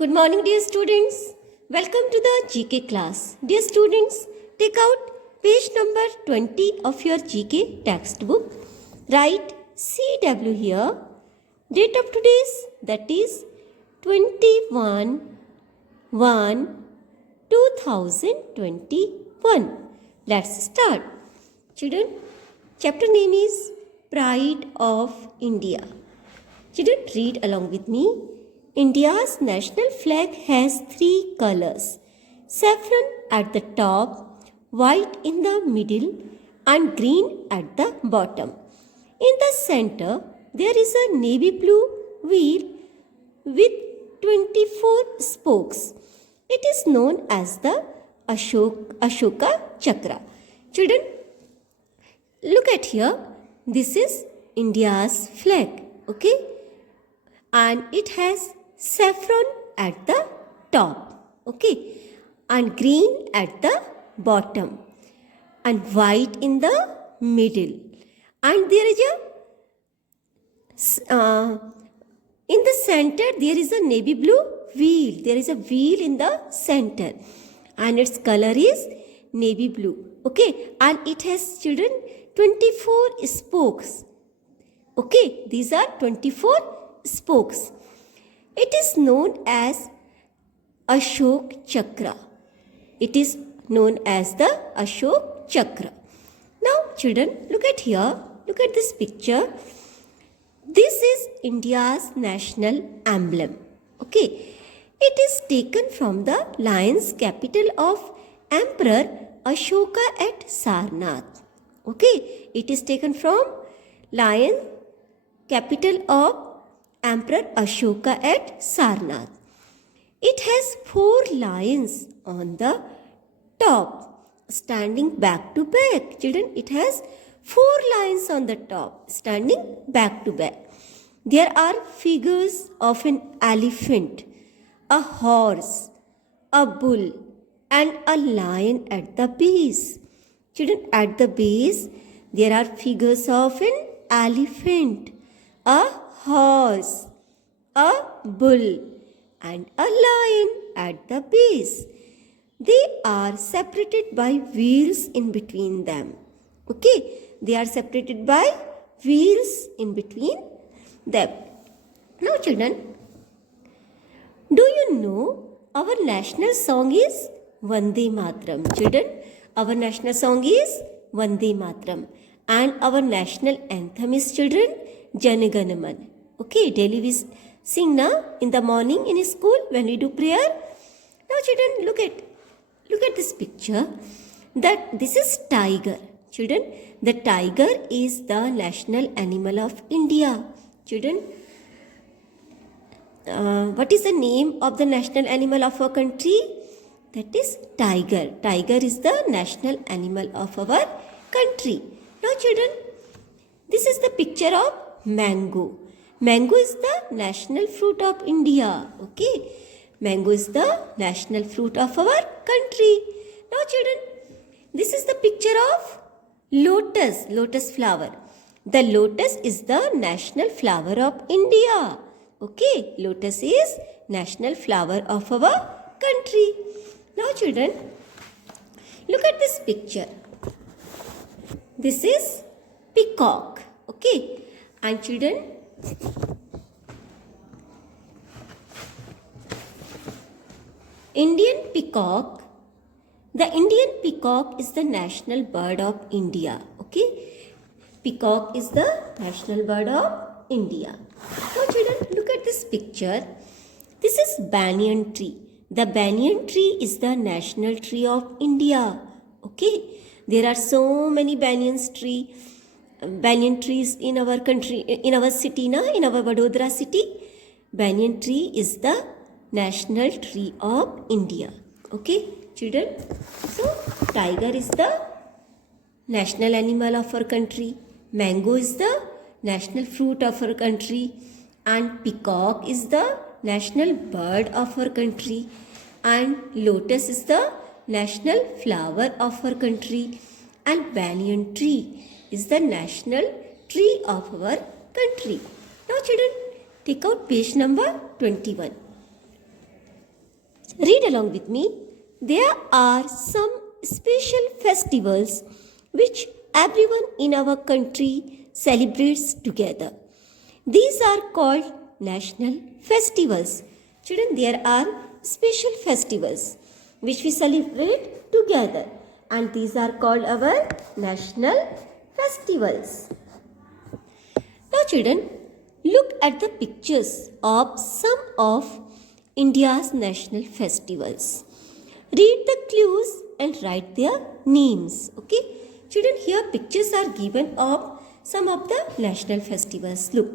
Good morning, dear students. Welcome to the GK class. Dear students, take out page number 20 of your GK textbook. Write CW here. Date of today's, that is 21/1/2021. Let's start. Children, chapter name is Pride of India. Children, read along with me. India's national flag has three colors: saffron at the top, white in the middle, and green at the bottom. In the center, there is a navy blue wheel with 24 spokes. It is known as the Ashoka Chakra. Children, look at here. This is India's flag. Okay? And it has saffron at the top, okay, and green at the bottom, and white in the middle, and there is a in the center there is a navy blue wheel. There is a wheel in the center, and its color is navy blue, okay, and it has, children, 24 spokes. Okay, these are 24 spokes. It is known as Ashok Chakra. It is known as the Ashok Chakra. Now, children, look at here. Look at this picture. This is India's national emblem. Okay. It is taken from the lion's capital of Emperor Ashoka at Sarnath. Okay. It is taken from lion capital of Emperor Ashoka at Sarnath. It has 4 lions on the top, standing back to back. Children, it has 4 lions on the top, standing back to back. There are figures of an elephant, a horse, a bull, and a lion at the base. Children, at the base, there are figures of an elephant, a horse, a bull, and a lion at the base. They are separated by wheels in between them. Okay, they are separated by wheels in between them. Now, children, do you know our national song is Vande Mataram? Children, our national song is Vande Mataram, and our national anthem is, children, Jana Gana Mana. Okay, daily we sing now in the morning in school when we do prayer. Now, children, look at this picture. That this is tiger. Children, the tiger is the national animal of India. Children, what is the name of the national animal of our country? That is tiger. Tiger is the national animal of our country. Now, children, this is the picture of mango. Mango is the national fruit of India. Okay. Mango is the national fruit of our country. Now, children, this is the picture of lotus flower. The lotus is the national flower of India. Okay. Lotus is national flower of our country. Now, children, look at this picture. This is peacock. Okay. And children, Indian peacock. The Indian peacock is the national bird of India. Okay. Peacock is the national bird of India. Now, children, look at this picture. This is banyan tree. The banyan tree is the national tree of India. Okay. There are so many banyan trees in our country, in our city, in our Vadodara city. Banyan tree is the national tree of India. Okay, children. So, tiger is the national animal of our country. Mango is the national fruit of our country. And peacock is the national bird of our country. And lotus is the national flower of our country. And banyan tree is the national tree of our country. Now, children, take out page number 21. Read along with me. There are some special festivals which everyone in our country celebrates together. These are called national festivals. Children, there are special festivals which we celebrate together, and these are called our national festivals. Now children, look at the pictures of some of India's national festivals. Read the clues and write their names. Okay? Children, here pictures are given of some of the national festivals. Look,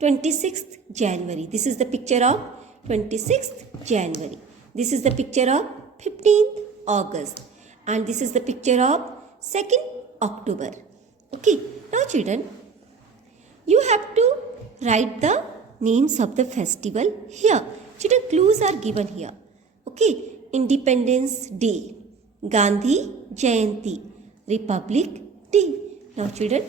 26th January. This is the picture of 26th January. This is the picture of 15th August. And this is the picture of 2nd October. Okay? Now children, you have to write the names of the festival here. Children, clues are given here. Okay? Independence Day, Gandhi Jayanti, Republic Day. Now children,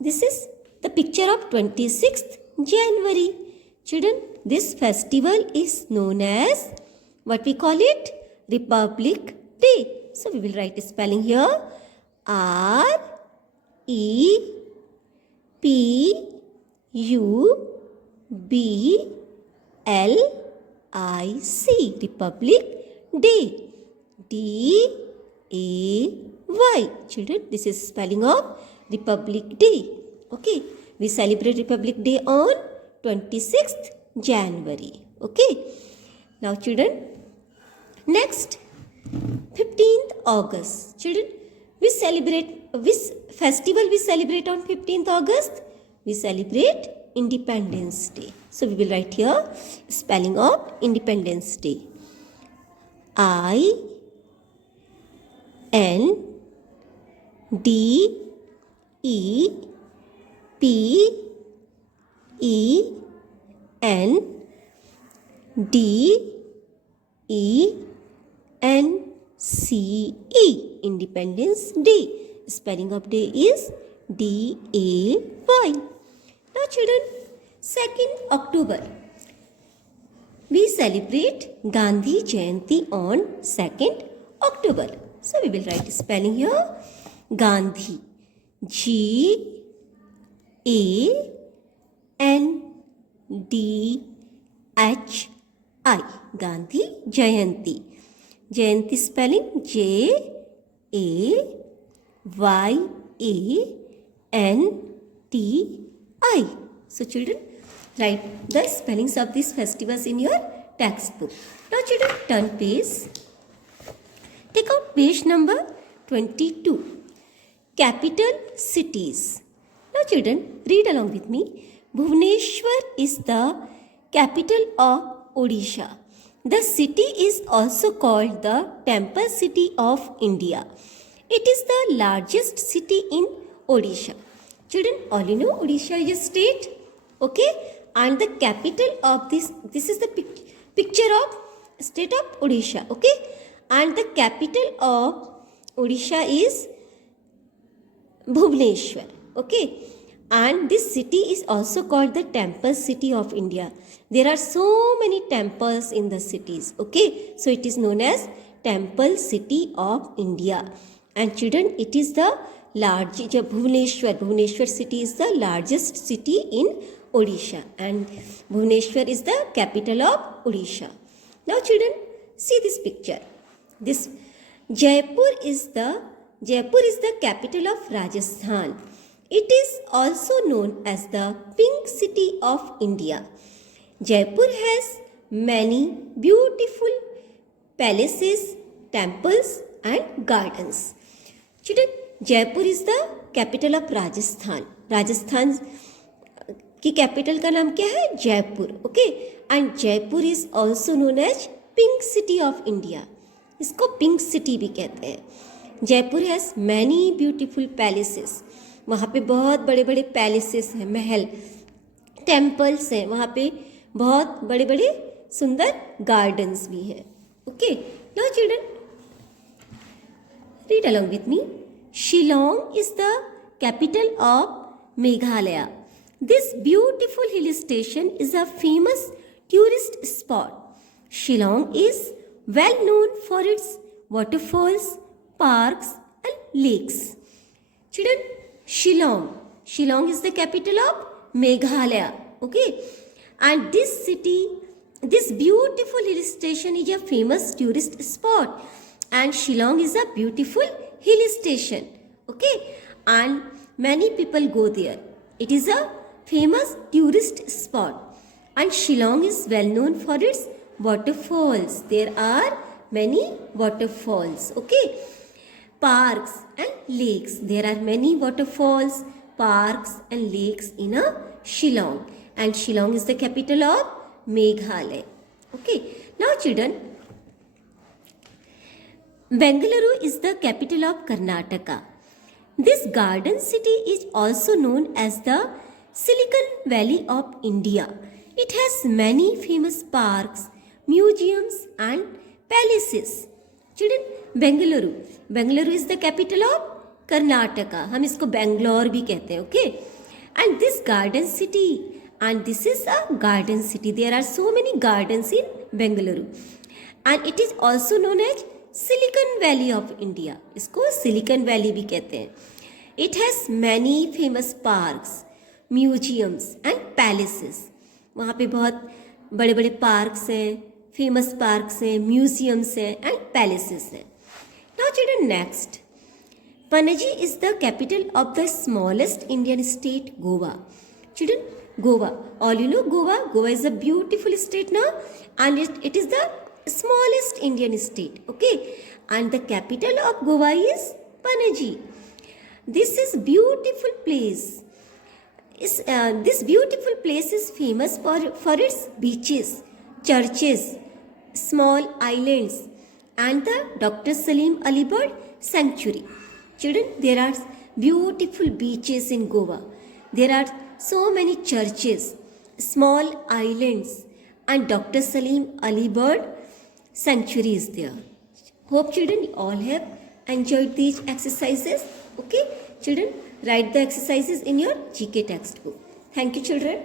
this is the picture of 26th January. Children, this festival is known as, what we call it? Republic Day. So we will write a spelling here. R-E-P-U-B-L-I-C, Republic Day. D-A-Y. Children, this is spelling of Republic Day. Okay, we celebrate Republic Day on 26th January. Okay, now children, next 15th August. Children, we celebrate, which festival we celebrate on 15th August? We celebrate Independence Day. So we will write here spelling of Independence Day. I-N-D-E-P-E-N-D-E-N-C-E, Independence Day. Spelling of day is D-A-Y. Now children, 2nd October. We celebrate Gandhi Jayanti on 2nd October. So we will write spelling here. Gandhi. G-A-N-D-H-I. Gandhi Jayanti. Jayanti spelling J-A-Y-A-N-T-I. So children, write the spellings of these festivals in your textbook. Now children, turn page. Take out page number 22. Capital cities. Now children, read along with me. Bhubaneswar is the capital of Odisha. The city is also called the temple city of India. It is the largest city in Odisha. Children, all you know, Odisha is a state. Okay? And the capital of this is the picture of state of Odisha. Okay? And the capital of Odisha is Bhubaneswar. Okay? And this city is also called the temple city of India. There are so many temples in the cities. Okay? So it is known as temple city of India. And children, it is the largest, Bhubaneswar city is the largest city in Odisha. And Bhubaneswar is the capital of Odisha. Now children, see this picture. This Jaipur is the capital of Rajasthan. It is also known as the Pink City of India. Jaipur has many beautiful palaces, temples and gardens. Children, Jaipur is the capital of Rajasthan. Rajasthan की capital का नाम क्या है? Jaipur. Okay, and Jaipur is also known as pink city of India. इसको pink city भी कहते हैं. Jaipur has many beautiful palaces. वहाँ पे बहुत बड़े बड़े पैलेसेस हैं, महल, टेम्पल्स हैं. वहाँ पे बहुत बड़े बड़े सुंदर गार्डन्स भी हैं. Okay, now children read along with me. Shillong is the capital of Meghalaya. This beautiful hill station is a famous tourist spot. Shillong is well known for its waterfalls, parks, and lakes. Children, Shillong is the capital of Meghalaya. Okay, and this beautiful hill station is a famous tourist spot, and Shillong is a beautiful hill station. Okay, and many people go there. It is a famous tourist spot, and Shillong is well known for its waterfalls. There are many waterfalls. Okay, parks and lakes. There are many waterfalls, parks and lakes in a Shillong, and Shillong is the capital of Meghalaya. Okay, now children, Bengaluru is the capital of Karnataka. This garden city is also known as the Silicon Valley of India. It has many famous parks, museums and palaces. Children, Bengaluru is the capital of Karnataka. हम इसको Bangalore भी कहते हैं, okay? And this garden city, and this is a garden city. There are so many gardens in Bengaluru, and it is also known as Silicon Valley of India. इसको Silicon Valley भी कहते हैं. It has many famous parks, museums and palaces. वहाँ पे बहुत बड़े बड़े parks हैं, famous parks हैं, museums हैं and palaces हैं. Now children, next, Panaji is the capital of the smallest Indian state, Goa. Children, Goa. All you know Goa. Goa is a beautiful state now, and it is the smallest Indian state. Okay, and the capital of Goa is Panaji. This is beautiful place. This beautiful place is famous for its beaches, churches, small islands, and the Dr. Salim Ali Bird Sanctuary. Children, there are beautiful beaches in Goa. There are so many churches, small islands, and Dr. Salim Ali Bird Sanctuary is there. Hope children you all have enjoyed these exercises. Okay, children, write the exercises in your GK textbook. Thank you, children.